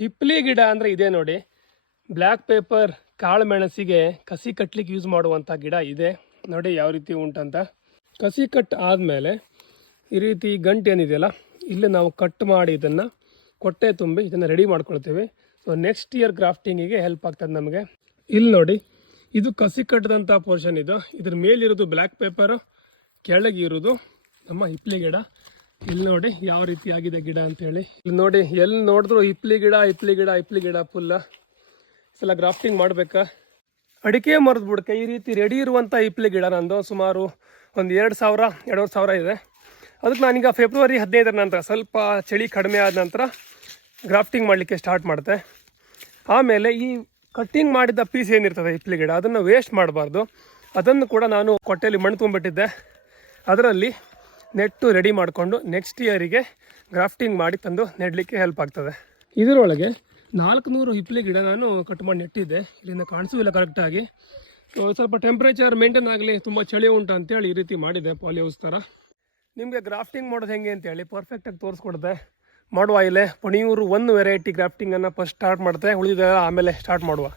ಹಿಪ್ಲಿ ಗಿಡ ಅಂದರೆ ಇದೆ ನೋಡಿ. ಬ್ಲ್ಯಾಕ್ ಪೇಪರ್ ಕಾಳು ಮೆಣಸಿಗೆ ಕಸಿ ಕಟ್ಟಲಿಕ್ಕೆ ಯೂಸ್ ಮಾಡುವಂಥ ಗಿಡ ಇದೆ ನೋಡಿ ಯಾವ ರೀತಿ ಉಂಟಂತ. ಕಸಿ ಕಟ್ ಆದಮೇಲೆ ಈ ರೀತಿ ಗಂಟು ಏನಿದೆಯಲ್ಲ ಇಲ್ಲಿ ನಾವು ಕಟ್ ಮಾಡಿ ಇದನ್ನು ಕೊಟ್ಟೆ ತುಂಬಿ ಇದನ್ನು ರೆಡಿ ಮಾಡ್ಕೊಳ್ತೀವಿ. ಸೊ ನೆಕ್ಸ್ಟ್ ಇಯರ್ ಗ್ರಾಫ್ಟಿಂಗಿಗೆ ಹೆಲ್ಪ್ ಆಗ್ತದೆ ನಮಗೆ. ಇಲ್ಲಿ ನೋಡಿ ಇದು ಕಸಿ ಕಟ್ಟದಂಥ ಪೋರ್ಷನ್ ಇದು. ಇದ್ರ ಮೇಲಿರೋದು ಬ್ಲ್ಯಾಕ್ ಪೇಪರು, ಕೆಳಗೆ ಇರೋದು ನಮ್ಮ ಹಿಪ್ಲಿ ಗಿಡ. ಇಲ್ಲಿ ನೋಡಿ ಯಾವ ರೀತಿ ಆಗಿದೆ ಗಿಡ ಅಂತೇಳಿ. ಇಲ್ಲಿ ನೋಡಿ ಎಲ್ಲಿ ನೋಡಿದ್ರು ಹಿಪ್ಲಿ ಗಿಡ ಫುಲ್ಲ. ಸಲ ಗ್ರಾಫ್ಟಿಂಗ್ ಮಾಡಬೇಕಾ. ಅಡಿಕೆ ಮರದ ಬುಡಕ್ಕೆ ಈ ರೀತಿ ರೆಡಿ ಇರುವಂಥ ಹಿಪ್ಲಿ ಗಿಡ ನಂದು ಸುಮಾರು ಒಂದು 2,000-2,500 ಇದೆ. ಅದಕ್ಕೆ ನಾನೀಗ ಫೆಬ್ರವರಿ 15 ನಂತರ ಸ್ವಲ್ಪ ಚಳಿ ಕಡಿಮೆ ಆದ ನಂತರ ಗ್ರಾಫ್ಟಿಂಗ್ ಮಾಡಲಿಕ್ಕೆ ಸ್ಟಾರ್ಟ್ ಮಾಡಿದೆ. ಆಮೇಲೆ ಈ ಕಟ್ಟಿಂಗ್ ಮಾಡಿದ ಪೀಸ್ ಏನಿರ್ತದೆ ಹಿಪ್ಲಿ ಗಿಡ ಅದನ್ನು ವೇಸ್ಟ್ ಮಾಡಬಾರ್ದು. ಅದನ್ನು ಕೂಡ ನಾನು ಕೊಟ್ಟೆಯಲ್ಲಿ ಮಣ್ಣು ತುಂಬಿಟ್ಟಿದ್ದೆ. ಅದರಲ್ಲಿ ನೆಟ್ಟು ರೆಡಿ ಮಾಡಿಕೊಂಡು ನೆಕ್ಸ್ಟ್ ಇಯರಿಗೆ ಗ್ರಾಫ್ಟಿಂಗ್ ಮಾಡಿ ತಂದು ನೆಡಲಿಕ್ಕೆ ಹೆಲ್ಪ್ ಆಗ್ತದೆ. ಇದರೊಳಗೆ 400 ಹಿಪ್ಲಿ ಗಿಡ ನಾನು ಕಟ್ ಮಾಡಿ ನೆಟ್ಟಿದ್ದೆ. ಇಲ್ಲಿಂದ ಕಾಣಿಸೋದಿಲ್ಲ ಕರೆಕ್ಟಾಗಿ. ಸೊ ಸ್ವಲ್ಪ ಟೆಂಪ್ರೇಚರ್ ಮೇಂಟೈನ್ ಆಗಲಿ, ತುಂಬ ಚಳಿ ಉಂಟು ಅಂತೇಳಿ ಈ ರೀತಿ ಮಾಡಿದೆ ಪಾಲಿ ಹೌಸ್ ಥರ. ನಿಮಗೆ ಗ್ರಾಫ್ಟಿಂಗ್ ಮಾಡೋದು ಹೆಂಗೆ ಅಂತೇಳಿ ಪರ್ಫೆಕ್ಟಾಗಿ ತೋರಿಸ್ಕೊಡ್ದೆ. ಮಾಡುವ ಇಲ್ಲೇ ಪಣಿಯೂರು 1 ವೆರೈಟಿ ಗ್ರಾಫ್ಟಿಂಗನ್ನು ಫಸ್ಟ್ ಸ್ಟಾರ್ಟ್ ಮಾಡ್ತೆ, ಉಳಿದ ಆಮೇಲೆ ಸ್ಟಾರ್ಟ್ ಮಾಡುವ.